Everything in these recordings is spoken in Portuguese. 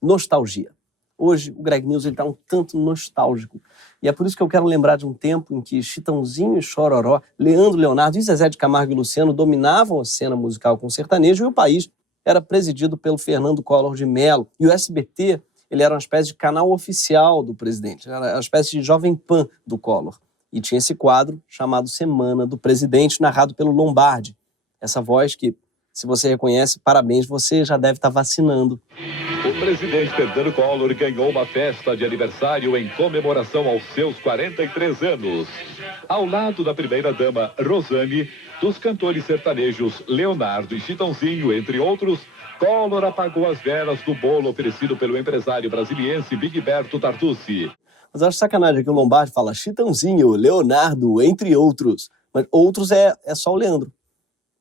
Nostalgia. Hoje, o Greg News está um tanto nostálgico. E é por isso que eu quero lembrar de um tempo em que Chitãozinho e Chororó, Leandro Leonardo e Zezé de Camargo e Luciano dominavam a cena musical com sertanejo e o país era presidido pelo Fernando Collor de Mello. E o SBT, ele era uma espécie de canal oficial do presidente, era uma espécie de Jovem Pan do Collor. E tinha esse quadro chamado Semana do Presidente, narrado pelo Lombardi. Essa voz que, se você reconhece, parabéns, você já deve estar vacinando. O presidente Fernando Collor ganhou uma festa de aniversário em comemoração aos seus 43 anos. Ao lado da primeira-dama Rosane, dos cantores sertanejos Leonardo e Chitãozinho, entre outros, Collor apagou as velas do bolo oferecido pelo empresário brasiliense Bigberto Tartucci. Mas eu acho sacanagem que o Lombardi fala Chitãozinho, Leonardo, entre outros. Mas outros é só o Leandro,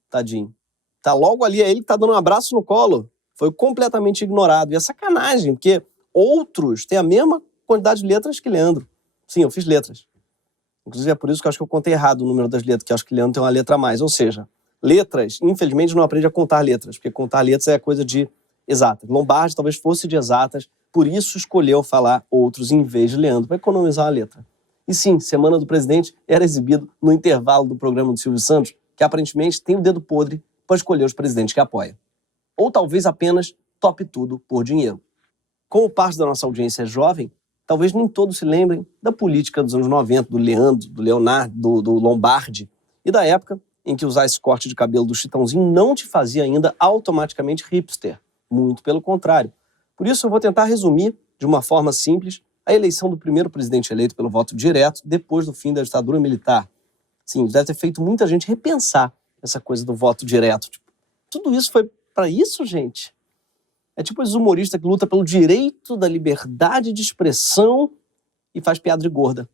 tadinho. Tá logo ali, é ele que tá dando um abraço no Collor. Foi completamente ignorado. E é sacanagem, porque outros têm a mesma quantidade de letras que Leandro. Sim, eu fiz letras. Inclusive é por isso que eu acho que eu contei errado o número das letras, que eu acho que Leandro tem uma letra a mais. Ou seja, letras, infelizmente, não aprende a contar letras, porque contar letras é coisa de exatas. Lombardi talvez fosse de exatas, por isso escolheu falar outros em vez de Leandro, para economizar a letra. E sim, Semana do Presidente era exibido no intervalo do programa do Silvio Santos, que aparentemente tem o dedo podre para escolher os presidentes que apoia. Ou talvez apenas tope tudo por dinheiro. Como parte da nossa audiência é jovem, talvez nem todos se lembrem da política dos anos 90, do Leandro, do Leonardo, do Lombardi, e da época em que usar esse corte de cabelo do Chitãozinho não te fazia ainda automaticamente hipster. Muito pelo contrário. Por isso eu vou tentar resumir, de uma forma simples, a eleição do primeiro presidente eleito pelo voto direto depois do fim da ditadura militar. Sim, deve ter feito muita gente repensar essa coisa do voto direto. Tipo, tudo isso foi para isso, gente? É tipo os humoristas que lutam pelo direito da liberdade de expressão e faz piada de gorda.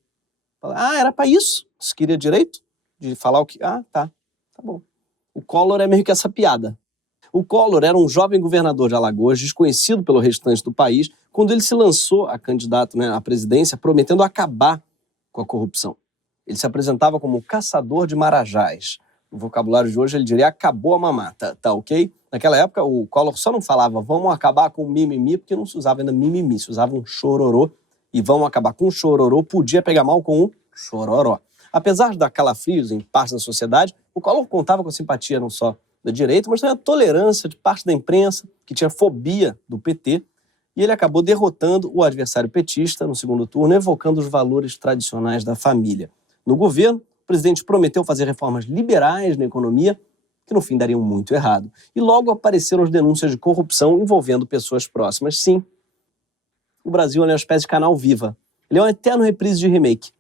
Fala, era para isso? Você queria direito de falar o que... Tá bom. O Collor é meio que essa piada. O Collor era um jovem governador de Alagoas, desconhecido pelo restante do país, quando ele se lançou a candidato à presidência, prometendo acabar com a corrupção. Ele se apresentava como o caçador de marajás. No vocabulário de hoje, ele diria, acabou a mamata, tá ok? Naquela época, o Collor só não falava, vamos acabar com o mimimi, porque não se usava ainda mimimi, se usava um chororô, e vamos acabar com o chororô, podia pegar mal com o chororó. Apesar da calafrios em parte da sociedade, o Collor contava com a simpatia não só da direita, mas também a tolerância de parte da imprensa, que tinha fobia do PT, e ele acabou derrotando o adversário petista no segundo turno, evocando os valores tradicionais da família. No governo, o presidente prometeu fazer reformas liberais na economia, que no fim dariam muito errado. E logo apareceram as denúncias de corrupção envolvendo pessoas próximas. Sim, o Brasil é uma espécie de canal viva. Ele é um eterno reprise de remake.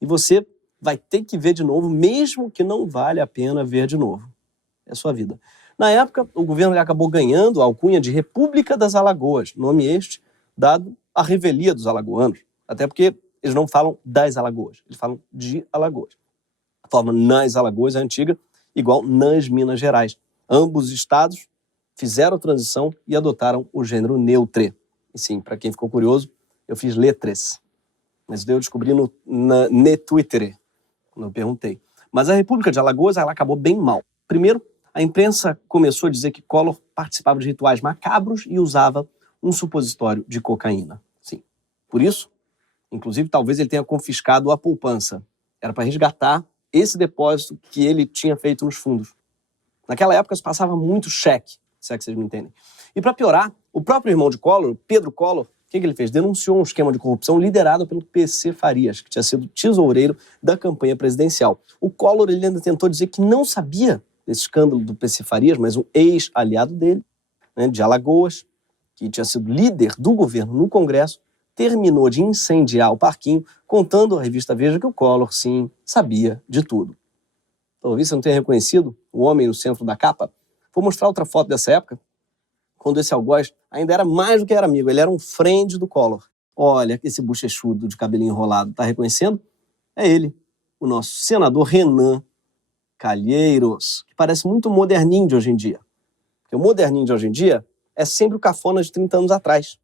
E você vai ter que ver de novo, mesmo que não vale a pena ver de novo. É a sua vida. Na época, o governo acabou ganhando a alcunha de República das Alagoas, nome este dado à revelia dos alagoanos. Até porque eles não falam das Alagoas, eles falam de Alagoas. A forma nas Alagoas é antiga, igual nas Minas Gerais. Ambos os estados fizeram a transição e adotaram o gênero neutre. E sim, para quem ficou curioso, eu fiz letras. Mas eu descobri no Twitter, quando eu perguntei. Mas a República de Alagoas, ela acabou bem mal. Primeiro, a imprensa começou a dizer que Collor participava de rituais macabros e usava um supositório de cocaína. Sim. Por isso, inclusive, talvez ele tenha confiscado a poupança. Era para resgatar esse depósito que ele tinha feito nos fundos. Naquela época se passava muito cheque, se é que vocês me entendem. E para piorar, o próprio irmão de Collor, Pedro Collor, o que ele fez? Denunciou um esquema de corrupção liderado pelo PC Farias, que tinha sido tesoureiro da campanha presidencial. O Collor ele ainda tentou dizer que não sabia desse escândalo do PC Farias, mas um ex-aliado dele, de Alagoas, que tinha sido líder do governo no Congresso, terminou de incendiar o parquinho, contando à revista Veja que o Collor, sim, sabia de tudo. Talvez você não tenha reconhecido o homem no centro da capa? Vou mostrar outra foto dessa época, quando esse algoz ainda era mais do que era amigo, ele era um friend do Collor. Olha, esse bochechudo de cabelinho enrolado, tá reconhecendo? É ele, o nosso senador Renan Calheiros, que parece muito moderninho de hoje em dia. Porque o moderninho de hoje em dia é sempre o cafona de 30 anos atrás.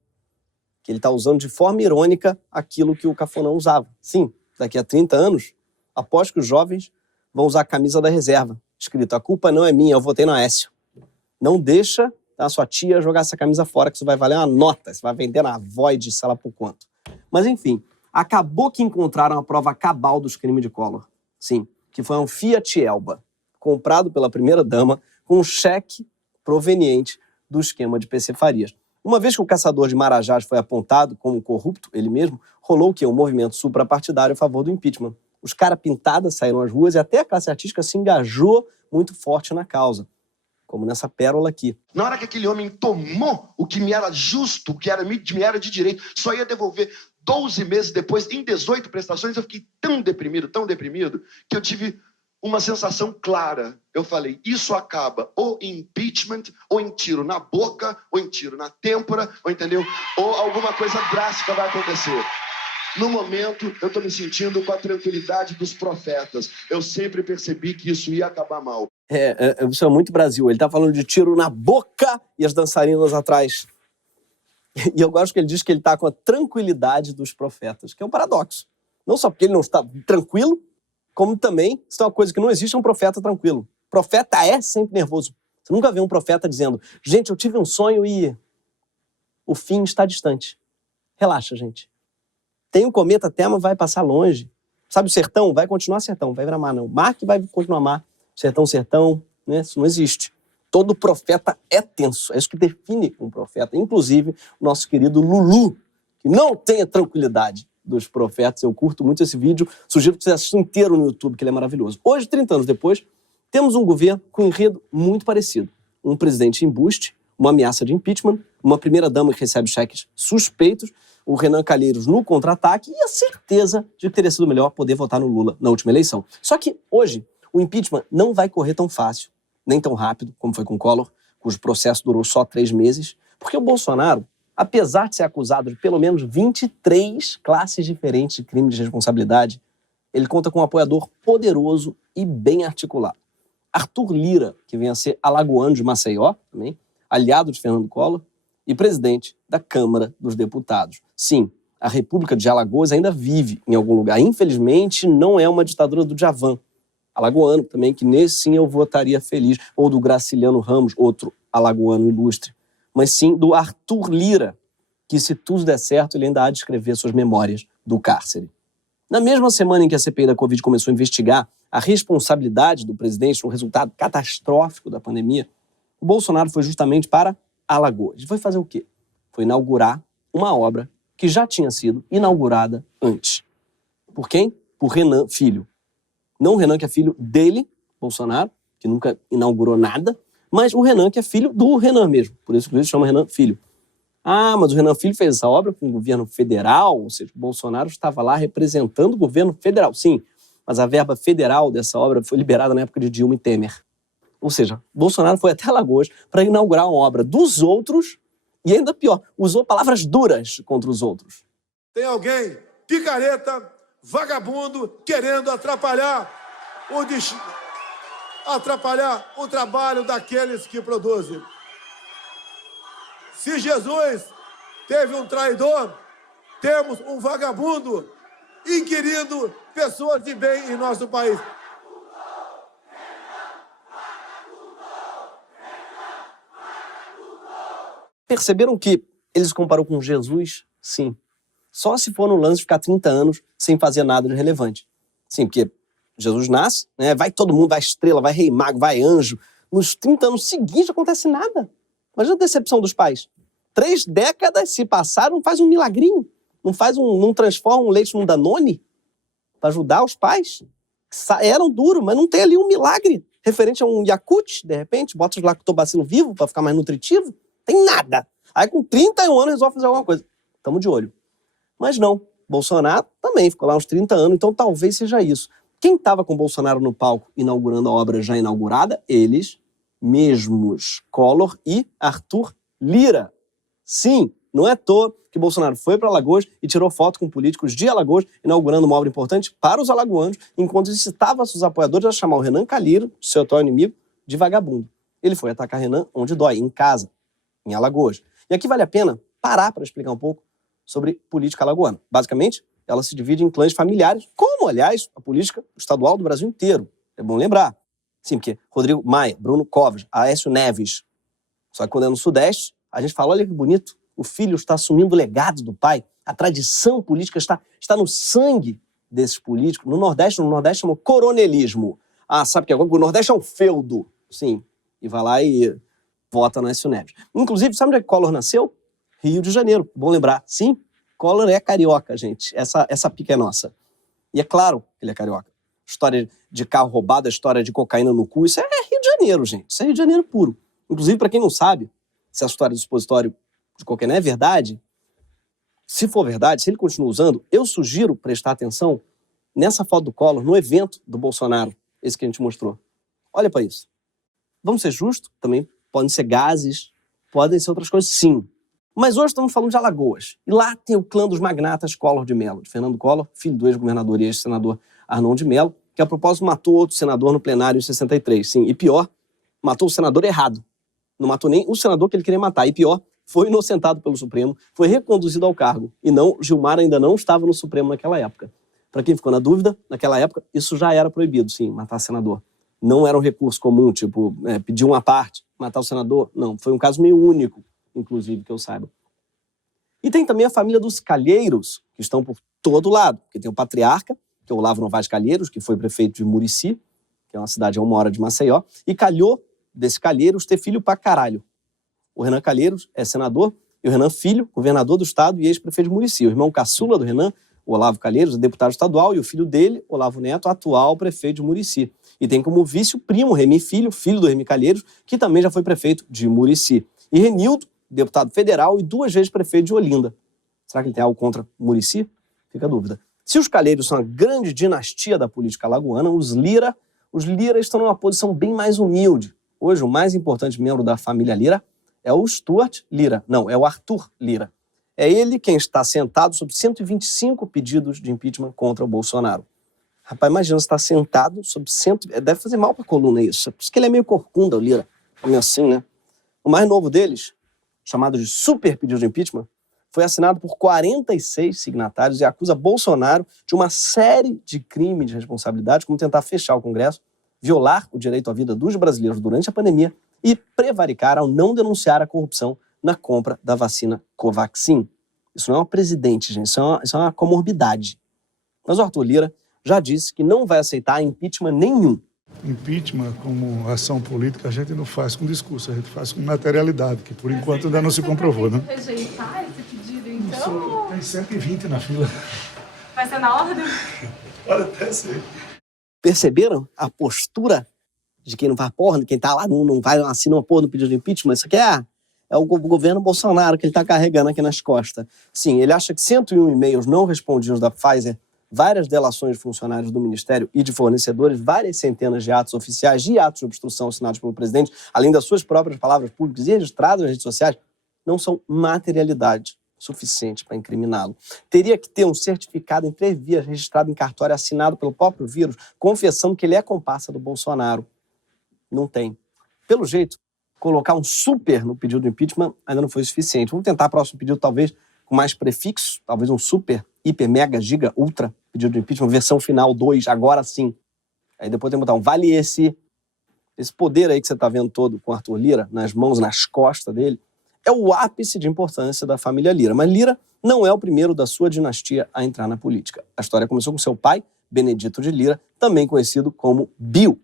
Que ele está usando de forma irônica aquilo que o cafonão usava. Sim, daqui a 30 anos, aposto que os jovens vão usar a camisa da reserva, escrito, a culpa não é minha, eu votei no Aécio. Não deixa a sua tia jogar essa camisa fora, que isso vai valer uma nota, você vai vender na Void, sei lá por quanto. Mas enfim, acabou que encontraram a prova cabal dos crimes de Collor. Sim, que foi um Fiat Elba, comprado pela primeira-dama com um cheque proveniente do esquema de PC Farias. Uma vez que o caçador de Marajás foi apontado como corrupto, ele mesmo, rolou o quê? Um movimento suprapartidário a favor do impeachment. Os caras pintadas saíram às ruas e até a classe artística se engajou muito forte na causa, como nessa pérola aqui. Na hora que aquele homem tomou o que me era justo, o que me era de direito, só ia devolver 12 meses depois, em 18 prestações, eu fiquei tão deprimido, que eu tive uma sensação clara. Eu falei, isso acaba ou em impeachment, ou em tiro na boca, ou em tiro na têmpora, ou entendeu? Ou alguma coisa drástica vai acontecer. No momento, eu estou me sentindo com a tranquilidade dos profetas. Eu sempre percebi que isso ia acabar mal. Isso é muito Brasil. Ele tá falando de tiro na boca e as dançarinas atrás. E eu gosto que ele diz que ele tá com a tranquilidade dos profetas, que é um paradoxo. Não só porque ele não está tranquilo, como também, isso é uma coisa que não existe, um profeta tranquilo. Profeta é sempre nervoso. Você nunca vê um profeta dizendo, gente, eu tive um sonho e o fim está distante. Relaxa, gente. Tem um cometa até, mas vai passar longe. Sabe o sertão? Vai continuar sertão, vai virar mar, não. Mar que vai continuar mar. Sertão, né? Isso não existe. Todo profeta é tenso. É isso que define um profeta. Inclusive, o nosso querido Lulu, que não tem a tranquilidade dos profetas. Eu curto muito esse vídeo. Sugiro que você assista inteiro no YouTube, que ele é maravilhoso. Hoje, 30 anos depois, temos um governo com um enredo muito parecido. Um presidente em embuste, uma ameaça de impeachment, uma primeira-dama que recebe cheques suspeitos, o Renan Calheiros no contra-ataque e a certeza de que teria sido melhor poder votar no Lula na última eleição. Só que hoje, o impeachment não vai correr tão fácil, nem tão rápido como foi com Collor, cujo processo durou só 3 meses, porque o Bolsonaro, apesar de ser acusado de pelo menos 23 classes diferentes de crime de responsabilidade, ele conta com um apoiador poderoso e bem articulado. Arthur Lira, que vem a ser alagoano de Maceió, também, aliado de Fernando Collor, e presidente da Câmara dos Deputados. Sim, a República de Alagoas ainda vive em algum lugar. Infelizmente, não é uma ditadura do Djavan, alagoano também, que nesse sim eu votaria feliz, ou do Graciliano Ramos, outro alagoano ilustre, mas sim do Arthur Lira, que se tudo der certo, ele ainda há de escrever suas memórias do cárcere. Na mesma semana em que a CPI da Covid começou a investigar a responsabilidade do presidente no resultado catastrófico da pandemia, o Bolsonaro foi justamente para Alagoas. Foi fazer o quê? Foi inaugurar uma obra que já tinha sido inaugurada antes. Por quem? Por Renan Filho. Não o Renan que é filho dele, Bolsonaro, que nunca inaugurou nada, mas o Renan que é filho do Renan mesmo. Por isso que ele chama Renan Filho. Ah, mas o Renan Filho fez essa obra com o governo federal, ou seja, o Bolsonaro estava lá representando o governo federal. Sim, mas a verba federal dessa obra foi liberada na época de Dilma e Temer. Ou seja, Bolsonaro foi até Alagoas para inaugurar uma obra dos outros e, ainda pior, usou palavras duras contra os outros. Tem alguém, picareta, vagabundo, querendo atrapalhar o trabalho daqueles que produzem. Se Jesus teve um traidor, temos um vagabundo inquirindo pessoas de bem em nosso país. Perceberam que eles comparou com Jesus? Sim. Só se for no lance de ficar 30 anos sem fazer nada de relevante. Sim, porque Jesus nasce, né? Vai todo mundo, vai estrela, vai rei mago, vai anjo. Nos 30 anos seguintes não acontece nada. Imagina a decepção dos pais. 3 décadas se passaram, não faz um milagrinho. Não transforma um leite num Danone para ajudar os pais. Eram duros, mas não tem ali um milagre referente a um Yakult, de repente, bota os lactobacilo vivo para ficar mais nutritivo. Tem nada. Aí com 31 anos resolve fazer alguma coisa. Tamo de olho. Mas não. Bolsonaro também ficou lá uns 30 anos, então talvez seja isso. Quem estava com Bolsonaro no palco inaugurando a obra já inaugurada? Eles mesmos. Collor e Arthur Lira. Sim, não é à toa que Bolsonaro foi para Alagoas e tirou foto com políticos de Alagoas, inaugurando uma obra importante para os alagoanos, enquanto incitava seus apoiadores a chamar o Renan Calheiros, seu atual inimigo, de vagabundo. Ele foi atacar Renan onde dói, em casa, em Alagoas. E aqui vale a pena parar para explicar um pouco sobre política alagoana. Basicamente, ela se divide em clãs familiares, como, aliás, a política estadual do Brasil inteiro. É bom lembrar. Sim, porque Rodrigo Maia, Bruno Covas, Aécio Neves Só que quando é no Sudeste, a gente fala, olha que bonito, o filho está assumindo o legado do pai, a tradição política está no sangue desses políticos. No Nordeste chama coronelismo. Ah, sabe que agora o Nordeste é um feudo. Sim, e vai lá e vota no Aécio Neves. Inclusive, sabe onde é que Collor nasceu? Rio de Janeiro, bom lembrar. Sim, Collor é carioca, gente. Essa pica é nossa. E é claro que ele é carioca. História de carro roubado, história de cocaína no cu, isso é Rio de Janeiro, gente. Isso é Rio de Janeiro puro. Inclusive, para quem não sabe, se a história do supositório de cocaína é verdade, se for verdade, se ele continua usando, eu sugiro prestar atenção nessa foto do Collor, no evento do Bolsonaro, esse que a gente mostrou. Olha para isso. Vamos ser justos, também podem ser gases, podem ser outras coisas, sim. Mas hoje estamos falando de Alagoas. E lá tem o clã dos magnatas Collor de Mello, de Fernando Collor, filho do ex-governador e ex-senador Arnon de Mello, que a propósito matou outro senador no plenário em 63. Sim, e pior, matou o senador errado. Não matou nem o senador que ele queria matar. E pior, foi inocentado pelo Supremo, foi reconduzido ao cargo. E não, Gilmar ainda não estava no Supremo naquela época. Para quem ficou na dúvida, naquela época, isso já era proibido, sim, matar senador. Não era um recurso comum, tipo, pedir uma parte, matar o senador. Não, foi um caso meio único, inclusive, que eu saiba. E tem também a família dos Calheiros, que estão por todo lado. Porque tem o patriarca, que é o Olavo Novaes Calheiros, que foi prefeito de Murici, que é uma cidade a 1 hora de Maceió, e calhou desse Calheiros ter filho pra caralho. O Renan Calheiros é senador, e o Renan Filho, governador do estado e ex-prefeito de Murici. O irmão caçula do Renan, o Olavo Calheiros, é deputado estadual, e o filho dele, Olavo Neto, atual prefeito de Murici. E tem como vice o primo Remi Filho, filho do Remi Calheiros, que também já foi prefeito de Murici. E Renildo, deputado federal e 2 vezes prefeito de Olinda. Será que ele tem algo contra Murici? Fica a dúvida. Se os Calheiros são a grande dinastia da política alagoana, os Lira estão numa posição bem mais humilde. Hoje, o mais importante membro da família Lira é o Stuart Lira. Não, é o Arthur Lira. É ele quem está sentado sob 125 pedidos de impeachment contra o Bolsonaro. Rapaz, imagina, você está sentado sob 100... Deve fazer mal para a coluna isso. É por isso que ele é meio corcunda, o Lira. Meio assim, né? O mais novo deles, chamado de super pedido de impeachment, foi assinado por 46 signatários e acusa Bolsonaro de uma série de crimes de responsabilidade, como tentar fechar o Congresso, violar o direito à vida dos brasileiros durante a pandemia e prevaricar ao não denunciar a corrupção na compra da vacina Covaxin. Isso não é uma presidente, gente, isso é uma comorbidade. Mas o Arthur Lira já disse que não vai aceitar impeachment nenhum. Impeachment, como ação política, a gente não faz com discurso, a gente faz com materialidade, que por enquanto ainda não se comprovou, né? Rejeitar esse pedido, então? Tem 120 na fila. Vai ser na ordem? Pode até ser. Perceberam a postura de quem não vai porra, de quem tá lá, não vai assinar uma porra no pedido de impeachment? Isso aqui é o governo Bolsonaro que ele tá carregando aqui nas costas. Sim, ele acha que 101 e-mails não respondidos da Pfizer, várias delações de funcionários do Ministério e de fornecedores, várias centenas de atos oficiais e atos de obstrução assinados pelo presidente, além das suas próprias palavras públicas e registradas nas redes sociais, não são materialidade suficiente para incriminá-lo. Teria que ter um certificado em 3 vias registrado em cartório assinado pelo próprio vírus, confessando que ele é comparsa do Bolsonaro. Não tem. Pelo jeito, colocar um super no pedido de impeachment ainda não foi suficiente. Vamos tentar o próximo pedido, talvez, com mais prefixos, talvez um super, hiper, mega, giga, ultra pedido de impeachment, versão final 2, agora sim. Aí depois tem que botar um vale esse poder aí que você está vendo todo com o Arthur Lira, nas mãos, nas costas dele, é o ápice de importância da família Lira. Mas Lira não é o primeiro da sua dinastia a entrar na política. A história começou com seu pai, Benedito de Lira, também conhecido como Bill.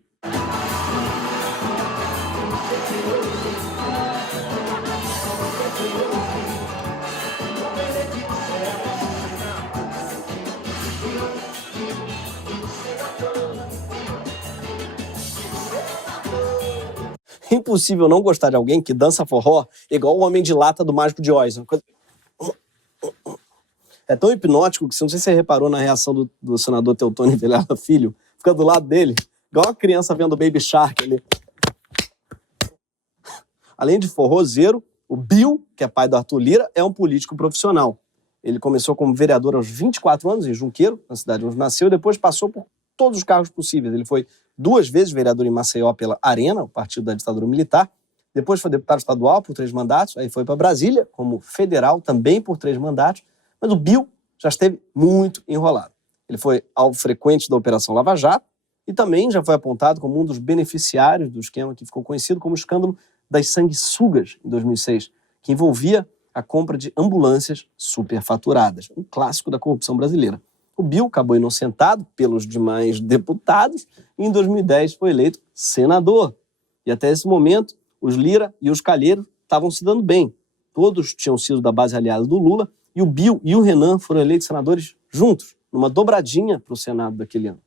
Impossível não gostar de alguém que dança forró igual o Homem de Lata do Mágico de Oz. É tão hipnótico que, não sei se você reparou na reação do senador Teotônio Vilela Filho, fica do lado dele, igual a criança vendo Baby Shark ali. Além de forrozeiro, o Bill, que é pai do Arthur Lira, é um político profissional. Ele começou como vereador aos 24 anos em Junqueiro, na cidade onde nasceu, e depois passou por todos os cargos possíveis. Ele foi 2 vezes vereador em Maceió pela Arena, o partido da ditadura militar. Depois foi deputado estadual por 3 mandatos. Aí foi para Brasília como federal, também por 3 mandatos. Mas o Bill já esteve muito enrolado. Ele foi alvo frequente da Operação Lava Jato e também já foi apontado como um dos beneficiários do esquema que ficou conhecido como escândalo das sanguessugas, em 2006, que envolvia a compra de ambulâncias superfaturadas, um clássico da corrupção brasileira. O Bill acabou inocentado pelos demais deputados e em 2010 foi eleito senador. E até esse momento, os Lira e os Calheiros estavam se dando bem. Todos tinham sido da base aliada do Lula e o Bill e o Renan foram eleitos senadores juntos, numa dobradinha para o Senado daquele ano.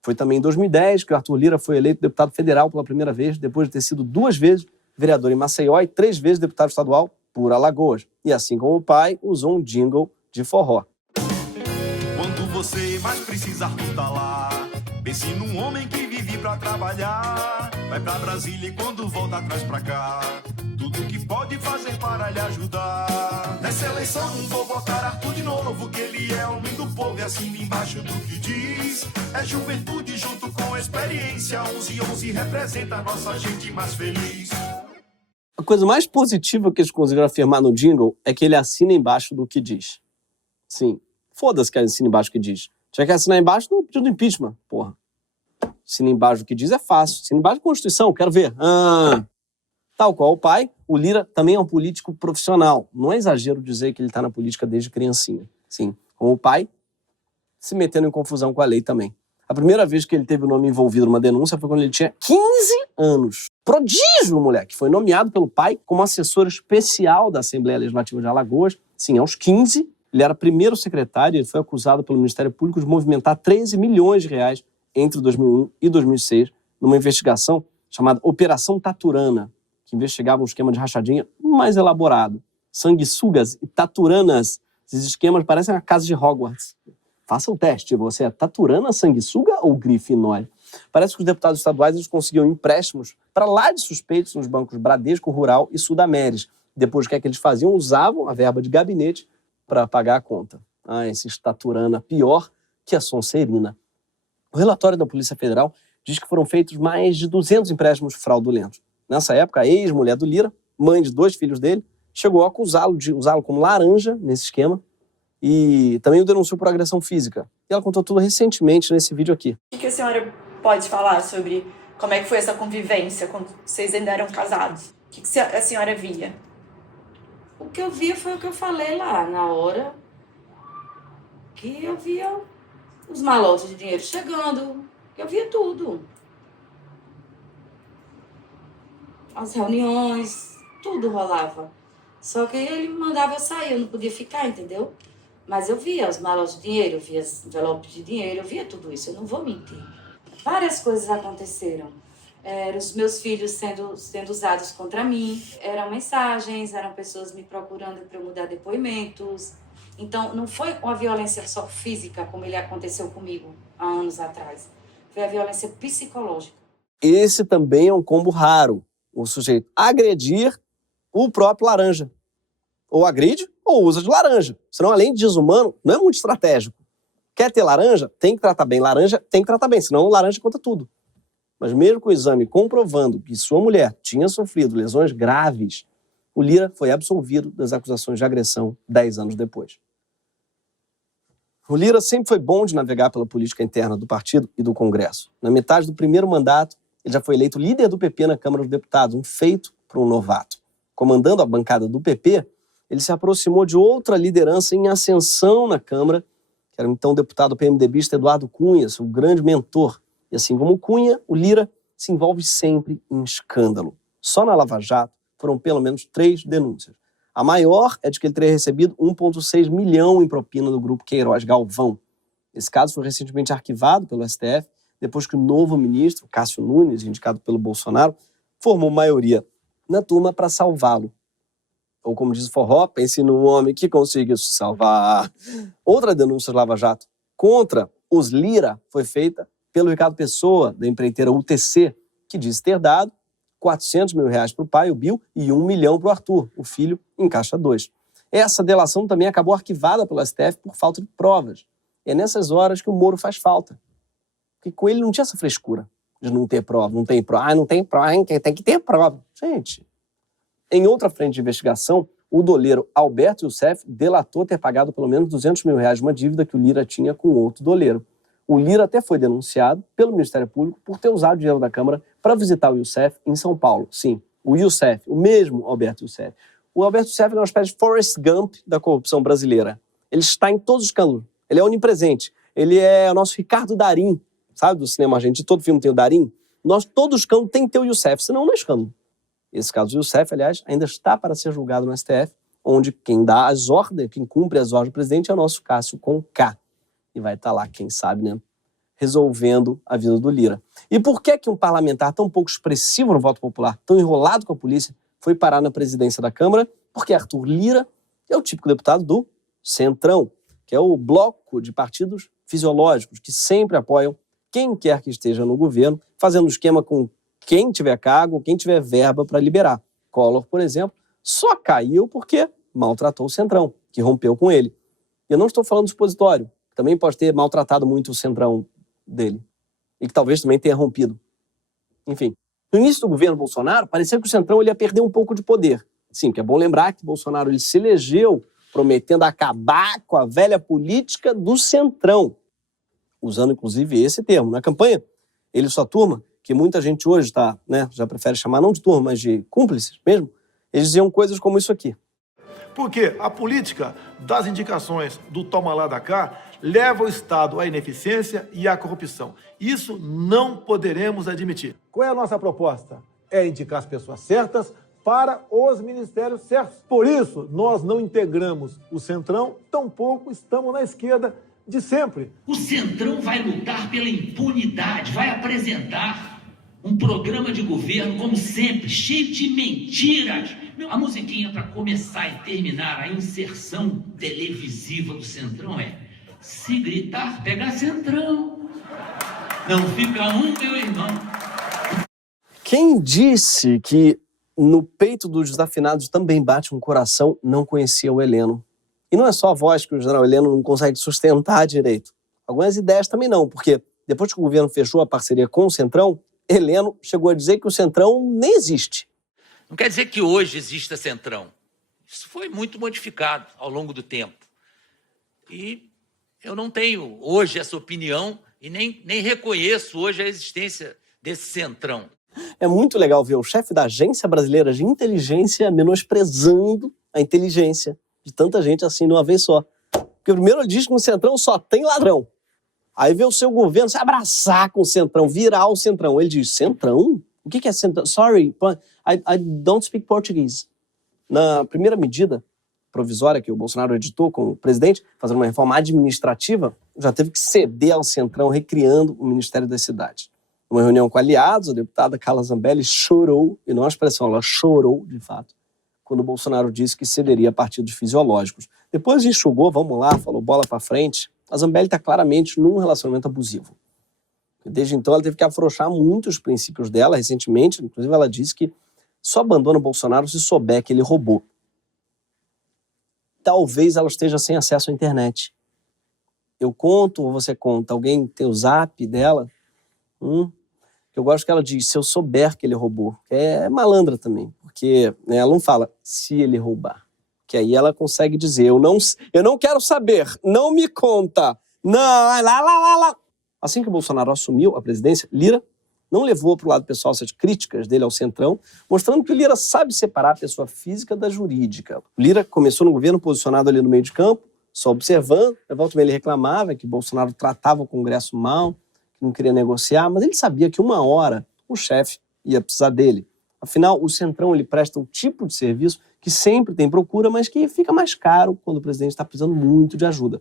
Foi também em 2010 que o Arthur Lira foi eleito deputado federal pela primeira vez, depois de ter sido 2 vezes vereador em Maceió e 3 vezes deputado estadual por Alagoas. E assim como o pai, usou um jingle de forró. Quando você mais precisar, tu tá lá. Pense num homem que vive pra trabalhar. Vai pra Brasília e quando volta traz pra cá tudo que pode fazer para lhe ajudar. Nessa eleição vou votar Arthur de novo, que ele é homem do povo e assina embaixo do que diz. É juventude junto com experiência, 11 representa a nossa gente mais feliz. A coisa mais positiva que eles conseguiram afirmar no jingle é que ele assina embaixo do que diz. Sim, foda-se que ele assina embaixo do que diz. Tinha que assinar embaixo do pedido do impeachment, porra. Assina embaixo do que diz é fácil. Assina embaixo da Constituição, quero ver. Tal qual o pai, o Lira também é um político profissional. Não é exagero dizer que ele está na política desde criancinha. Sim, como o pai, se metendo em confusão com a lei também. A primeira vez que ele teve o nome envolvido numa denúncia foi quando ele tinha 15 anos. Prodígio, moleque! Foi nomeado pelo pai como assessor especial da Assembleia Legislativa de Alagoas. Sim, aos 15, ele era primeiro secretário e ele foi acusado pelo Ministério Público de movimentar 13 milhões de reais entre 2001 e 2006 numa investigação chamada Operação Taturana, que investigava um esquema de rachadinha mais elaborado. Sanguessugas e taturanas. Esses esquemas parecem a casa de Hogwarts. Faça o teste. Você é taturana, sanguessuga ou grifinória? Parece que os deputados estaduais eles conseguiam empréstimos para lá de suspeitos nos bancos Bradesco, Rural e Sudameris. Depois, o que é que eles faziam? Usavam a verba de gabinete para pagar a conta. Esses taturana, pior que a Sonserina. O relatório da Polícia Federal diz que foram feitos mais de 200 empréstimos fraudulentos. Nessa época, a ex-mulher do Lira, mãe de 2 filhos dele, chegou a acusá-lo de usá-lo como laranja nesse esquema e também o denunciou por agressão física. E ela contou tudo recentemente nesse vídeo aqui. O que a senhora pode falar sobre como é que foi essa convivência quando vocês ainda eram casados? O que a senhora via? O que eu via foi o que eu falei lá na hora, que eu via os malotes de dinheiro chegando, eu via tudo. As reuniões, tudo rolava. Só que ele me mandava eu sair, eu não podia ficar, entendeu? Mas eu via os malotes de dinheiro, eu via os envelopes de dinheiro, eu via tudo isso, eu não vou mentir. Várias coisas aconteceram. Os meus filhos sendo usados contra mim, eram mensagens, eram pessoas me procurando para eu mudar depoimentos. Então, não foi uma violência só física, como ele aconteceu comigo há anos atrás. Foi a violência psicológica. Esse também é um combo raro. O sujeito agredir o próprio laranja. Ou agride ou usa de laranja. Senão, além de desumano, não é muito estratégico. Quer ter laranja? Tem que tratar bem. Laranja tem que tratar bem, senão o laranja conta tudo. Mas mesmo com o exame comprovando que sua mulher tinha sofrido lesões graves, o Lira foi absolvido das acusações de agressão 10 anos depois. O Lira sempre foi bom de navegar pela política interna do partido e do Congresso. Na metade do primeiro mandato, ele já foi eleito líder do PP na Câmara dos Deputados, um feito para um novato. Comandando a bancada do PP, ele se aproximou de outra liderança em ascensão na Câmara, que era o então deputado PMDBista Eduardo Cunha, seu grande mentor. E assim como o Cunha, o Lira se envolve sempre em escândalo. Só na Lava Jato foram pelo menos 3 denúncias. A maior é de que ele teria recebido 1,6 milhão em propina do grupo Queiroz Galvão. Esse caso foi recentemente arquivado pelo STF, depois que o novo ministro, Cássio Nunes, indicado pelo Bolsonaro, formou maioria na turma para salvá-lo. Ou como diz o forró, pense num homem que conseguiu se salvar. Outra denúncia de Lava Jato contra os Lira foi feita pelo Ricardo Pessoa, da empreiteira UTC, que disse ter dado 400 mil reais para o pai, o Bill, e 1 milhão para o Arthur, o filho, em caixa 2. Essa delação também acabou arquivada pelo STF por falta de provas. É nessas horas que o Moro faz falta. Porque com ele não tinha essa frescura de não ter prova, não tem prova. Não tem prova, tem que ter prova. Gente, em outra frente de investigação, o doleiro Alberto Youssef delatou ter pagado pelo menos 200 mil reais de uma dívida que o Lira tinha com outro doleiro. O Lira até foi denunciado pelo Ministério Público por ter usado o dinheiro da Câmara para visitar o Youssef em São Paulo. Sim, o Youssef, o mesmo Alberto Youssef. O Alberto Youssef é uma espécie de Forrest Gump da corrupção brasileira. Ele está em todos os escândalos. Ele é onipresente. Ele é o nosso Ricardo Darín, sabe, do cinema argentino. Todo filme tem o Darín. Todo escândalo tem que ter o Youssef, senão não é escândalo. Esse caso do Youssef, aliás, ainda está para ser julgado no STF, onde quem dá as ordens, quem cumpre as ordens do presidente é o nosso Cássio com K. E vai estar lá, quem sabe, né, resolvendo a vida do Lira. E por que um parlamentar tão pouco expressivo no voto popular, tão enrolado com a polícia, foi parar na presidência da Câmara? Porque Arthur Lira é o típico deputado do Centrão, que é o bloco de partidos fisiológicos que sempre apoiam quem quer que esteja no governo, fazendo esquema com quem tiver cargo, quem tiver verba para liberar. Collor, por exemplo, só caiu porque maltratou o Centrão, que rompeu com ele. E eu não estou falando do supositório, que também pode ter maltratado muito o Centrão dele, e que talvez também tenha rompido. Enfim, no início do governo Bolsonaro, parecia que o Centrão ele ia perder um pouco de poder. Sim, que é bom lembrar que Bolsonaro ele se elegeu prometendo acabar com a velha política do Centrão, usando inclusive esse termo. Na campanha, ele e sua turma, que muita gente hoje tá, né, já prefere chamar não de turma, mas de cúmplices mesmo, eles diziam coisas como isso aqui. Porque a política das indicações do toma lá da cá leva o Estado à ineficiência e à corrupção. Isso não poderemos admitir. Qual é a nossa proposta? É indicar as pessoas certas para os ministérios certos. Por isso, nós não integramos o Centrão, tampouco estamos na esquerda de sempre. O Centrão vai lutar pela impunidade, vai apresentar um programa de governo, como sempre, cheio de mentiras. A musiquinha para começar e terminar a inserção televisiva do Centrão é: se gritar, pega Centrão. Não fica um, meu irmão. Quem disse que no peito dos desafinados também bate um coração não conhecia o Heleno? E não é só a voz que o general Heleno não consegue sustentar direito. Algumas ideias também não, porque depois que o governo fechou a parceria com o Centrão, Heleno chegou a dizer que o Centrão nem existe. Não quer dizer que hoje exista Centrão. Isso foi muito modificado ao longo do tempo. E eu não tenho hoje essa opinião e nem reconheço hoje a existência desse Centrão. É muito legal ver o chefe da Agência Brasileira de Inteligência menosprezando a inteligência de tanta gente assim de uma vez só. Porque primeiro ele diz que no Centrão só tem ladrão. Aí vê o seu governo se abraçar com o Centrão, virar o Centrão. Ele diz, Centrão? O que é Centrão? Sorry, I don't speak Portuguese. Na primeira medida provisória que o Bolsonaro editou com o presidente, fazendo uma reforma administrativa, já teve que ceder ao Centrão, recriando o Ministério das Cidades. Numa reunião com aliados, a deputada Carla Zambelli chorou, e não a expressão, ela chorou, de fato, quando o Bolsonaro disse que cederia a partidos fisiológicos. Depois enxugou, vamos lá, falou bola pra frente. A Zambelli está claramente num relacionamento abusivo. Desde então, ela teve que afrouxar muitos princípios dela. Recentemente, inclusive, ela disse que só abandona o Bolsonaro se souber que ele roubou. Talvez ela esteja sem acesso à internet. Eu conto ou você conta? Alguém tem o zap dela? Eu gosto que ela diz, se eu souber que ele roubou. É malandra também, porque né, ela não fala se ele roubar. Que aí ela consegue dizer, eu não quero saber, não me conta. Não, lá. Assim que o Bolsonaro assumiu a presidência, Lira não levou para o lado pessoal essas críticas dele ao Centrão, mostrando que o Lira sabe separar a pessoa física da jurídica. O Lira começou no governo posicionado ali no meio de campo, só observando. Na volta ele reclamava que Bolsonaro tratava o Congresso mal, que não queria negociar, mas ele sabia que uma hora o chefe ia precisar dele. Afinal, o Centrão ele presta um tipo de serviço que sempre tem procura, mas que fica mais caro quando o presidente está precisando muito de ajuda.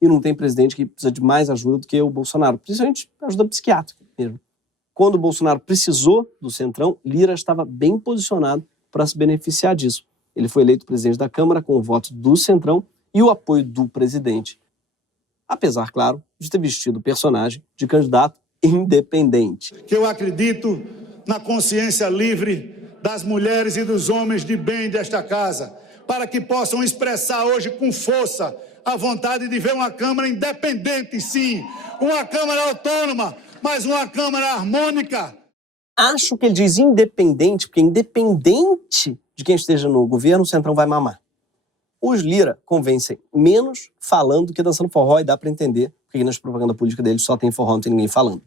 E não tem presidente que precisa de mais ajuda do que o Bolsonaro, principalmente ajuda psiquiátrica mesmo. Quando o Bolsonaro precisou do Centrão, Lira estava bem posicionado para se beneficiar disso. Ele foi eleito presidente da Câmara com o voto do Centrão e o apoio do presidente. Apesar, claro, de ter vestido o personagem de candidato independente. Que eu acredito na consciência livre das mulheres e dos homens de bem desta casa, para que possam expressar hoje com força a vontade de ver uma Câmara independente, sim, uma Câmara autônoma, mas uma Câmara harmônica. Acho que ele diz independente, porque independente de quem esteja no governo, o Centrão vai mamar. Os Lira convencem menos falando do que dançando forró, e dá para entender porque nas propagandas políticas deles só tem forró, não tem ninguém falando.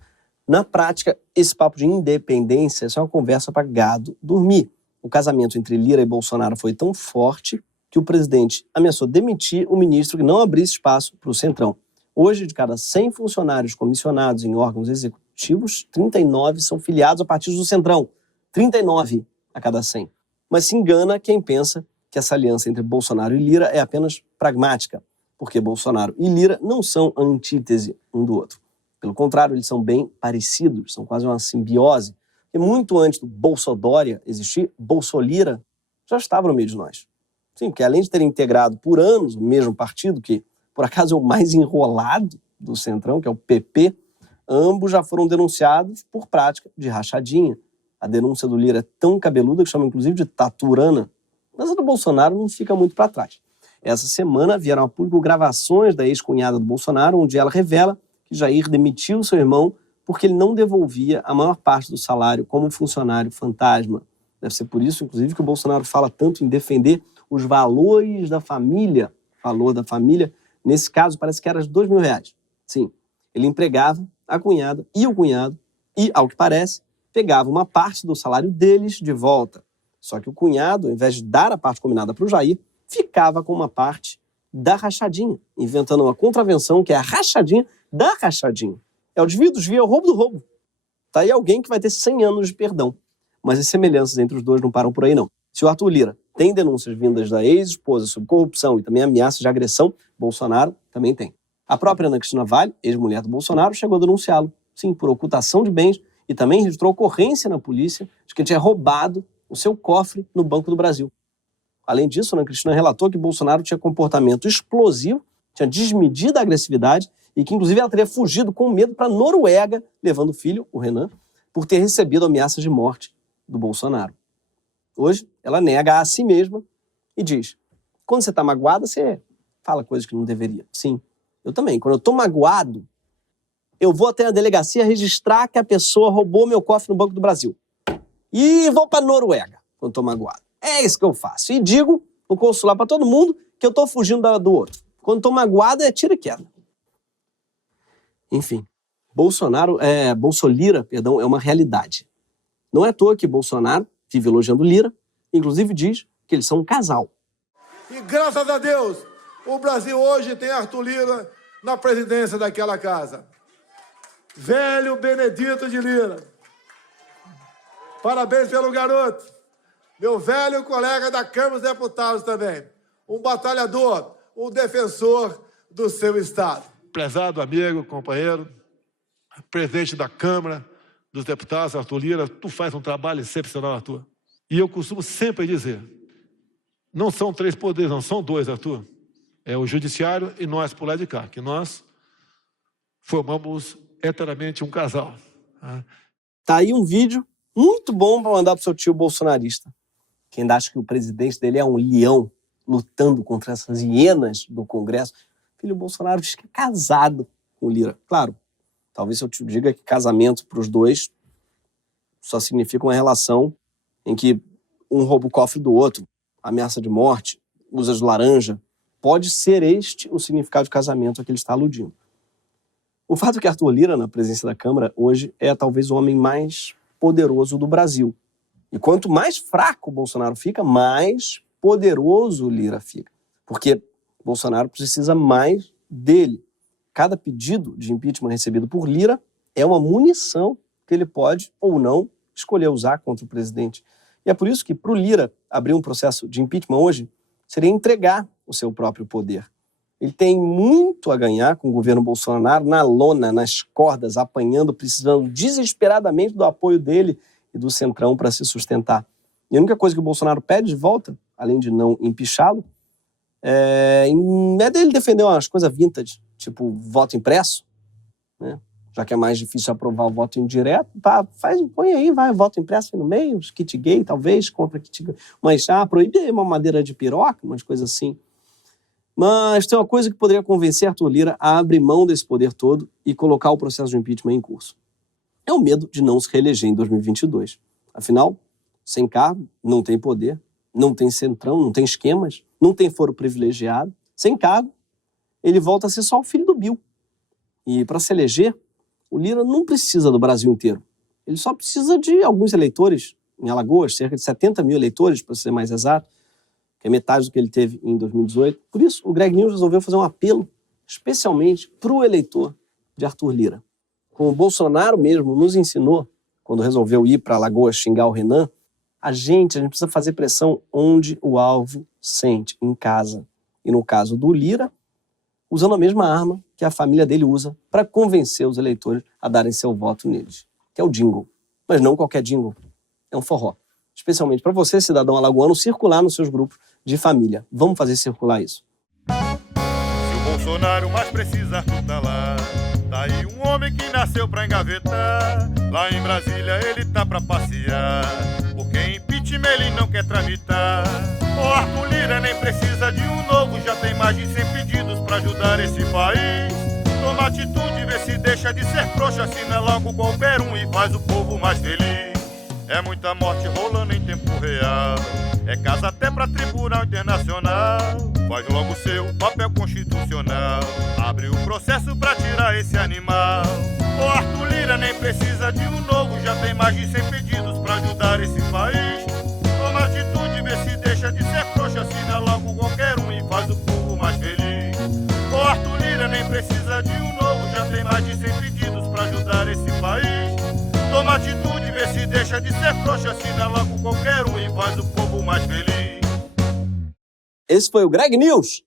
Na prática, esse papo de independência é só uma conversa para gado dormir. o casamento entre Lira e Bolsonaro foi tão forte que o presidente ameaçou demitir o ministro que não abrisse espaço para o Centrão. Hoje, de cada 100 funcionários comissionados em órgãos executivos, 39 são filiados a partidos do Centrão. 39 a cada 100. Mas se engana quem pensa que essa aliança entre Bolsonaro e Lira é apenas pragmática, porque Bolsonaro e Lira não são a antítese um do outro. Pelo contrário, eles são bem parecidos, são quase uma simbiose. E muito antes do Bolsodória existir, Bolsolira já estava no meio de nós. Sim, porque além de terem integrado por anos o mesmo partido, que por acaso é o mais enrolado do Centrão, que é o PP, ambos já foram denunciados por prática de rachadinha. A denúncia do Lira é tão cabeluda que chama inclusive de taturana, mas a do Bolsonaro não fica muito para trás. Essa semana vieram a público gravações da ex-cunhada do Bolsonaro, onde ela revela que Jair demitiu seu irmão porque ele não devolvia a maior parte do salário como funcionário fantasma. Deve ser por isso, inclusive, que o Bolsonaro fala tanto em defender os valores da família. Valor da família, nesse caso, parece que era de R$2.000. Sim, ele empregava a cunhada e o cunhado e, ao que parece, pegava uma parte do salário deles de volta. Só que o cunhado, ao invés de dar a parte combinada para o Jair, ficava com uma parte da rachadinha, inventando uma contravenção que é a rachadinha da rachadinha. É o desvio do desvio, é o roubo do roubo. Tá aí alguém que vai ter 100 anos de perdão. Mas as semelhanças entre os dois não param por aí, não. Se o Arthur Lira tem denúncias vindas da ex-esposa sobre corrupção e também ameaças de agressão, Bolsonaro também tem. A própria Ana Cristina Vale, ex-mulher do Bolsonaro, chegou a denunciá-lo, sim, por ocultação de bens e também registrou ocorrência na polícia de que ele tinha roubado o seu cofre no Banco do Brasil. Além disso, Ana Cristina relatou que Bolsonaro tinha comportamento explosivo, tinha desmedida agressividade e que, inclusive, ela teria fugido com medo para a Noruega, levando o filho, o Renan, por ter recebido ameaças de morte do Bolsonaro. Hoje, ela nega a si mesma e diz: quando você está magoada, você fala coisas que não deveria. Sim, eu também. Quando eu estou magoado, eu vou até a delegacia registrar que a pessoa roubou meu cofre no Banco do Brasil. E vou para a Noruega, quando estou magoado. É isso que eu faço. E digo no consular para todo mundo que eu estou fugindo do outro. Quando estou magoado, é tira e queda. Enfim, Bolsolira, é uma realidade. Não é à toa que Bolsonaro vive elogiando Lira, inclusive diz que eles são um casal. E graças a Deus, o Brasil hoje tem Arthur Lira na presidência daquela casa. Velho Benedito de Lira. Parabéns pelo garoto. Meu velho colega da Câmara dos Deputados também. Um batalhador, um defensor do seu estado. Prezado amigo, companheiro, presidente da Câmara dos Deputados, Arthur Lira, tu faz um trabalho excepcional, Arthur. E eu costumo sempre dizer, não são 3 poderes, não, são 2, Arthur. É o judiciário e nós por lá de cá, que nós formamos eternamente um casal. Tá aí um vídeo muito bom para mandar pro seu tio bolsonarista. Quem ainda acha que o presidente dele é um leão lutando contra essas hienas do Congresso, filho Bolsonaro diz que é casado com o Lira. Claro, talvez eu te diga que casamento para os dois só significa uma relação em que um rouba o cofre do outro, ameaça de morte, usa de laranja. Pode ser este o significado de casamento a que ele está aludindo. O fato é que Arthur Lira, na presidência da Câmara, hoje é talvez o homem mais poderoso do Brasil. E quanto mais fraco o Bolsonaro fica, mais poderoso o Lira fica. Porque Bolsonaro precisa mais dele. Cada pedido de impeachment recebido por Lira é uma munição que ele pode ou não escolher usar contra o presidente. E é por isso que, para o Lira abrir um processo de impeachment hoje, seria entregar o seu próprio poder. Ele tem muito a ganhar com o governo Bolsonaro na lona, nas cordas, apanhando, precisando desesperadamente do apoio dele e do Centrão para se sustentar. E a única coisa que o Bolsonaro pede de volta, além de não empichá-lo, é dele defender umas coisas vintage, tipo voto impresso, né? Já que é mais difícil aprovar o voto indireto, põe aí, voto impresso aí no meio, os kit gay, talvez, contra kit gay, mas proibir uma madeira de piroca, umas coisas assim. Mas tem uma coisa que poderia convencer Arthur Lira a abrir mão desse poder todo e colocar o processo de impeachment em curso. É o medo de não se reeleger em 2022. Afinal, sem cargo, não tem poder, não tem centrão, não tem esquemas, não tem foro privilegiado. Sem cargo, ele volta a ser só o filho do Bill. E para se eleger, o Lira não precisa do Brasil inteiro. Ele só precisa de alguns eleitores em Alagoas, cerca de 70 mil eleitores, para ser mais exato, que é metade do que ele teve em 2018. Por isso, o Greg News resolveu fazer um apelo especialmente para o eleitor de Arthur Lira. Como o Bolsonaro mesmo nos ensinou, quando resolveu ir para Alagoas xingar o Renan, a gente precisa fazer pressão onde o alvo sente, em casa. E no caso do Lira, usando a mesma arma que a família dele usa para convencer os eleitores a darem seu voto neles, que é o jingle. Mas não qualquer jingle, é um forró. Especialmente para você, cidadão alagoano, circular nos seus grupos de família. Vamos fazer circular isso. Se o Bolsonaro mais precisa, Arthur tá lá. Tá aí um homem que nasceu pra engavetar. Lá em Brasília ele tá pra passear, porque impeachment ele não quer tramitar. O Arthur Lira nem precisa de um novo, já tem mais de 100 pedidos pra ajudar esse país. Toma atitude, vê se deixa de ser frouxo, assina logo qualquer um e faz o povo mais feliz. É muita morte rolando em tempo real, é caso até pra Tribunal Internacional. Faz logo o seu papel constitucional, abre o processo pra tirar esse animal. O Arthur Lira nem precisa de um novo, já tem mais de 100 pedidos pra ajudar esse país. Toma atitude, vê se deixa de ser frouxo, assina logo qualquer um e faz o povo mais feliz. O Arthur Lira nem precisa de um novo, já tem mais de 100 pedidos pra ajudar esse país. Toma atitude, vê se deixa de ser frouxo, assina logo qualquer um e faz o povo mais feliz. Esse foi o Greg News.